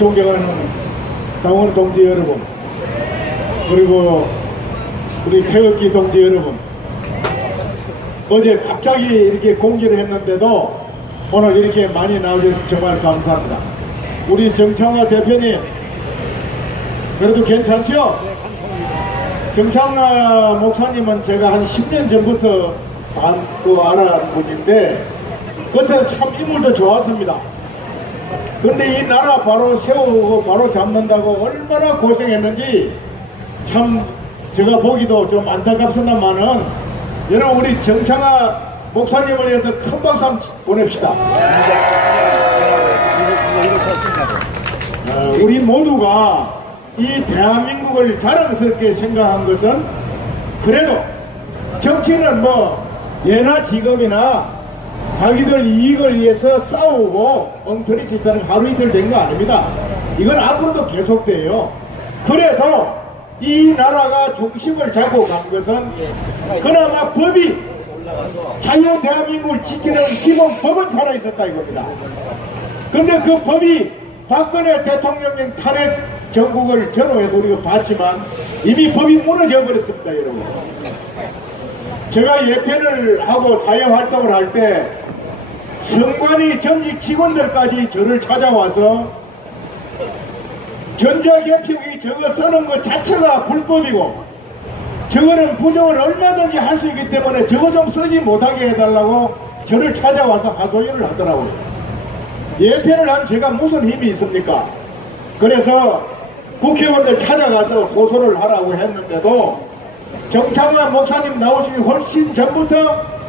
존경하는 당원 동지 여러분, 그리고 우리 태극기 동지 여러분, 어제 갑자기 이렇게 공지를 했는데도 오늘 이렇게 많이 나와주셔서 정말 감사합니다. 우리 정창화 대표님, 그래도 괜찮죠? 정창화 목사님은 제가 한 10년 전부터 안, 그 알아는 분인데, 그때 참 인물도 좋았습니다. 그런데 이 나라 바로 세우고 바로 잡는다고 얼마나 고생했는지 참 제가 보기도 좀 안타깝습니다만은 여러분 우리 정창아 목사님을 위해서 큰 박수 한번 보냅시다. 어, 우리 모두가 이 대한민국을 자랑스럽게 생각한 것은 그래도 정치는 뭐 예나 지금이나 자기들 이익을 위해서 싸우고 엉터리 짓다는 하루 이틀 된 거 아닙니다. 이건 앞으로도 계속돼요. 그래도 이 나라가 중심을 잡고 간 것은 그나마 법이 자유 대한민국을 지키는 기본 법은 살아있었다 이겁니다. 근데 그 법이 박근혜 대통령령 탄핵 전국을 전후해서 우리가 봤지만 이미 법이 무너져 버렸습니다 여러분. 제가 예편을 하고 사회 활동을 할때 선관위 전직 직원들까지 저를 찾아와서 전자개표기 저거 쓰는 것 자체가 불법이고 저거는 부정을 얼마든지 할 수 있기 때문에 저거 좀 쓰지 못하게 해달라고 저를 찾아와서 하소연을 하더라고요. 예편을 한 제가 무슨 힘이 있습니까? 그래서 국회의원들 찾아가서 호소를 하라고 했는데도 정창환 목사님 나오시기 훨씬 전부터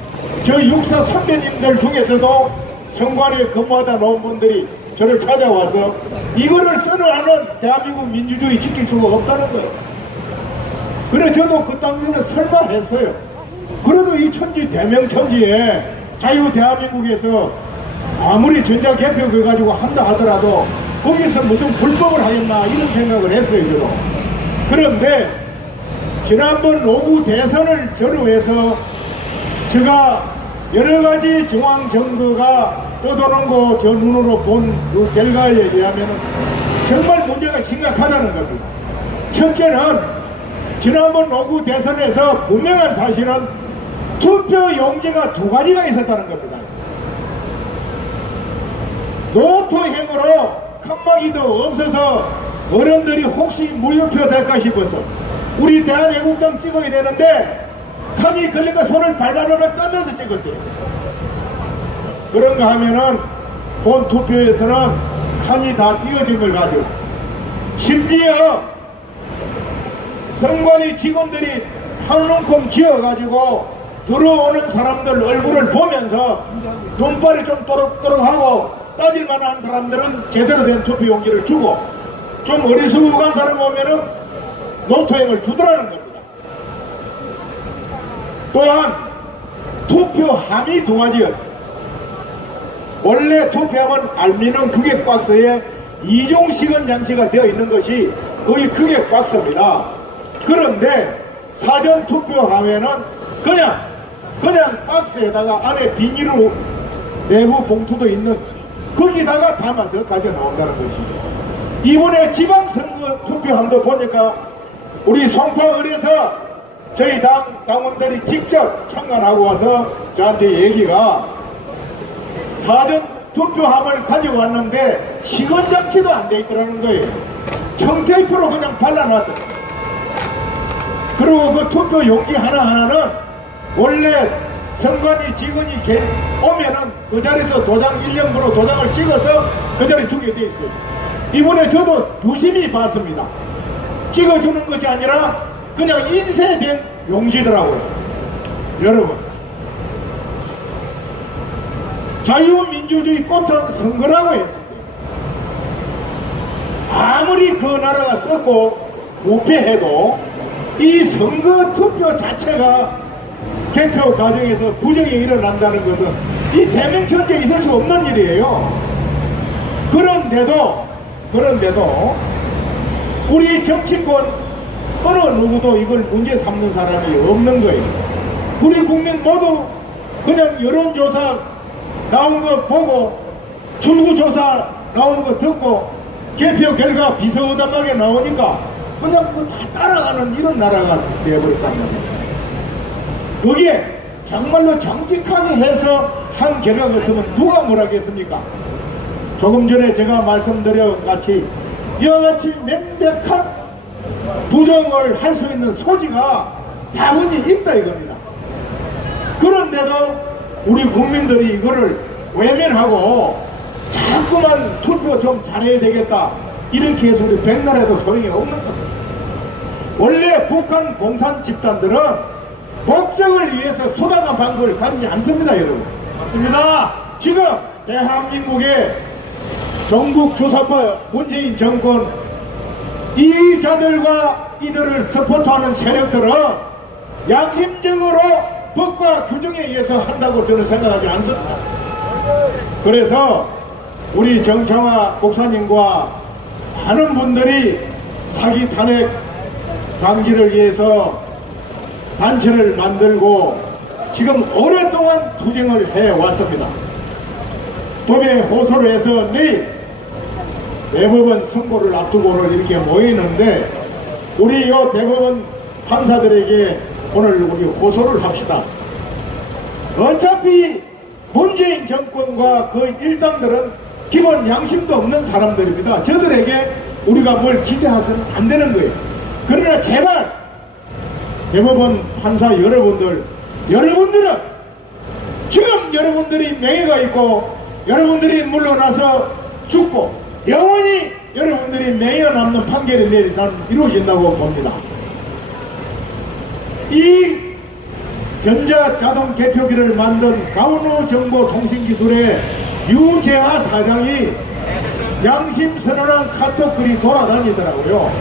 저 육사 선배님들 중에서도 성관위에 근무하다 놓은 분들이 저를 찾아와서 이거를 선언하는 대한민국 민주주의 지킬 수가 없다는 거예요. 그래 저도 그 당시에는 설마 했어요. 그래도 이 천지 대명천지에 자유 대한민국에서 아무리 전자 개표 그가지고 한다 하더라도 거기서 무슨 불법을 하겠나 이런 생각을 했어요 저도. 그런데 지난번 노구 대선을 전후해서 제가 여러 가지 중앙 정부가 떠도는 거 저 눈으로 본 그 결과에 의하면 정말 문제가 심각하다는 겁니다. 첫째는 지난번 노구 대선에서 분명한 사실은 투표 용지가 두 가지가 있었다는 겁니다. 노토행으로 칸막이도 없어서 어른들이 혹시 무효표 될까 싶어서 우리 대한애국당 찍어야 되는데 칸이 걸리니까 손을 발발발발 까면서 찍었대요. 그런가 하면은 본 투표에서는 칸이 다 띄어진 걸 가지고 심지어 선관위 직원들이 한눈콩 지어가지고 들어오는 사람들 얼굴을 보면서 눈발이 좀 또록또록하고 따질만한 사람들은 제대로 된 투표용지를 주고 좀 어리숙한 사람 오면은 노토행을 주더라는 겁니다. 또한 투표함이 두 가지였죠. 원래 투표함은 알미는 크게 박스에 이종 시간 장치가 되어 있는 것이 거의 크게 박스입니다. 그런데 사전 투표함에는 그냥 그냥 박스에다가 안에 비닐로 내부 봉투도 있는 거기다가 담아서 가져 나온다는 것이죠. 이번에 지방선거 투표함도 보니까 우리 송파을에서 저희 당 당원들이 직접 참관하고 와서 저한테 얘기가 사전 투표함을 가져왔는데 시건 장치도 안 돼 있더라는 거예요. 청테이프로 그냥 발라놨더라. 그리고 그 투표 용지 하나하나는 원래 선관위 직원이 개- 오면은 그 자리에서 도장 1년으로 도장을 찍어서 그 자리에 주게 돼 있어요. 이번에 저도 유심히 봤습니다. 찍어주는 것이 아니라 그냥 인쇄된 용지더라고요. 여러분. 자유민주주의 꽃은 선거라고 했습니다. 아무리 그 나라가 썩고 부패해도 이 선거 투표 자체가 개표 과정에서 부정이 일어난다는 것은 이 대명천지에 있을 수 없는 일이에요. 그런데도 그런데도 우리 정치권 어느 누구도 이걸 문제 삼는 사람이 없는 거예요. 우리 국민 모두 그냥 여론조사 나온 거 보고 출구조사 나온 거 듣고 개표 결과 비서담하게 나오니까 그냥 그거 다 따라가는 이런 나라가 되어버렸단 말이에요. 그게 정말로 정직하게 해서 한 결과 같으면 누가 뭐라겠습니까? 조금 전에 제가 말씀드린 같이 이와 같이 명백한 부정을 할 수 있는 소지가 당연히 있다 이겁니다. 그런데도 우리 국민들이 이거를 외면하고 자꾸만 투표 좀 잘해야 되겠다 이렇게 해서 우리 백날에도 소용이 없는 겁니다. 원래 북한 공산 집단들은 목적을 위해서 소당한 방법을 가리지 않습니다 여러분 맞습니다 지금 대한민국의 전국 주사파 문재인 정권 이 자들과 이들을 서포트하는 세력들은 양심적으로 법과 규정에 의해서 한다고 저는 생각하지 않습니다. 그래서 우리 정청화 목사님과 많은 분들이 사기 탄핵 방지를 위해서 단체를 만들고 지금 오랫동안 투쟁을 해왔습니다. 법에 호소를 해서 내일 대법원 선고를 앞두고를 이렇게 모이는데 우리 이 대법원 판사들에게 오늘 우리 호소를 합시다. 어차피 문재인 정권과 그 일당들은 기본 양심도 없는 사람들입니다. 저들에게 우리가 뭘 기대해서는 안 되는 거예요. 그러나 제발 대법원 판사 여러분들, 여러분들은 지금 여러분들이 명예가 있고 여러분들이 물러나서 죽고 영원히 여러분들이 명예 남는 판결이 내일 난 이루어진다고 봅니다. 이 전자자동 개표기를 만든 가운우 정보통신기술의 유재하 사장이 양심 선언한 카톡 글이 돌아다니더라고요.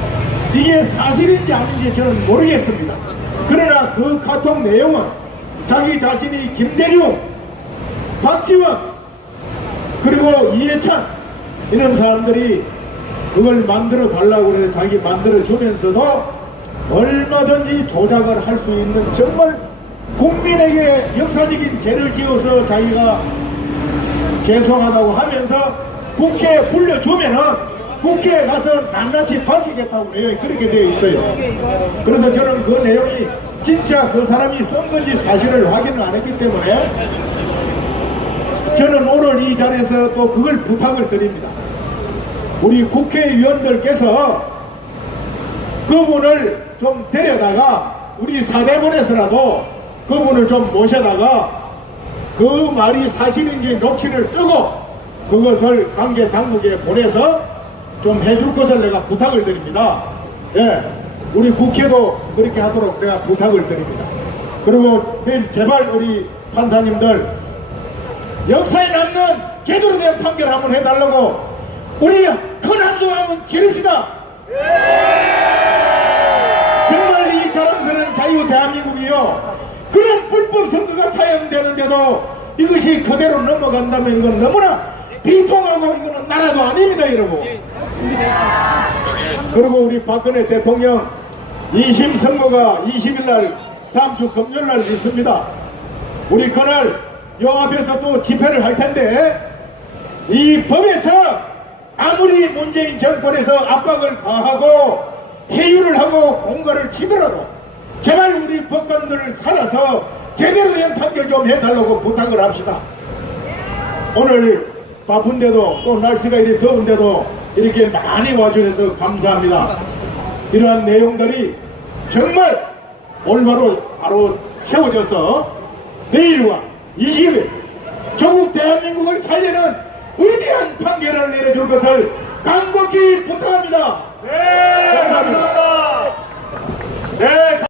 이게 사실인지 아닌지 저는 모르겠습니다. 그러나 그 카톡 내용은 자기 자신이 김대중, 박지원, 그리고 이해찬 이런 사람들이 그걸 만들어 달라고 해서 자기 만들어 주면서도 얼마든지 조작을 할 수 있는 정말 국민에게 역사적인 죄를 지어서 자기가 죄송하다고 하면서 국회에 불려주면은 국회에 가서 낱낱이 밝히겠다고 내용이 그렇게 되어 있어요. 그래서 저는 그 내용이 진짜 그 사람이 쓴 건지 사실을 확인을 안 했기 때문에 저는 오늘 이 자리에서 또 그걸 부탁을 드립니다. 우리 국회의원들께서 그분을 좀 데려다가 우리 사대본에서라도 그분을 좀 모셔다가 그 말이 사실인지 녹취를 뜨고 그것을 관계 당국에 보내서 좀 해줄 것을 내가 부탁을 드립니다. 예, 우리 국회도 그렇게 하도록 내가 부탁을 드립니다. 그리고 제발 우리 판사님들 역사에 남는 제대로 된 판결 한번 해달라고 우리 큰 한숨 한번 지릅시다. 정말 이 자랑스러운 자유 대한민국이요. 그런 불법 선거가 차용되는데도 이것이 그대로 넘어간다면 이건 너무나 비통하고 이거는 나라도 아닙니다, 여러분. 그리고 우리 박근혜 대통령 2심 선거가 20일 날 다음 주 금요일 날 있습니다. 우리 그날 요 앞에서 또 집회를 할 텐데 이 법에서 아무리 문재인 정권에서 압박을 가하고 회유를 하고 공갈을 치더라도 제발 우리 법관들을 살아서 제대로 된 판결 좀 해달라고 부탁을 합시다. 오늘 바쁜데도 또 날씨가 이렇게 더운데도 이렇게 많이 와주셔서 감사합니다. 이러한 내용들이 정말 올바로 바로 세워져서 내일과 20일 조국 대한민국을 살리는 위대한 판결을 내려줄 것을 간곡히 부탁합니다. 네, 감사합니다. 네.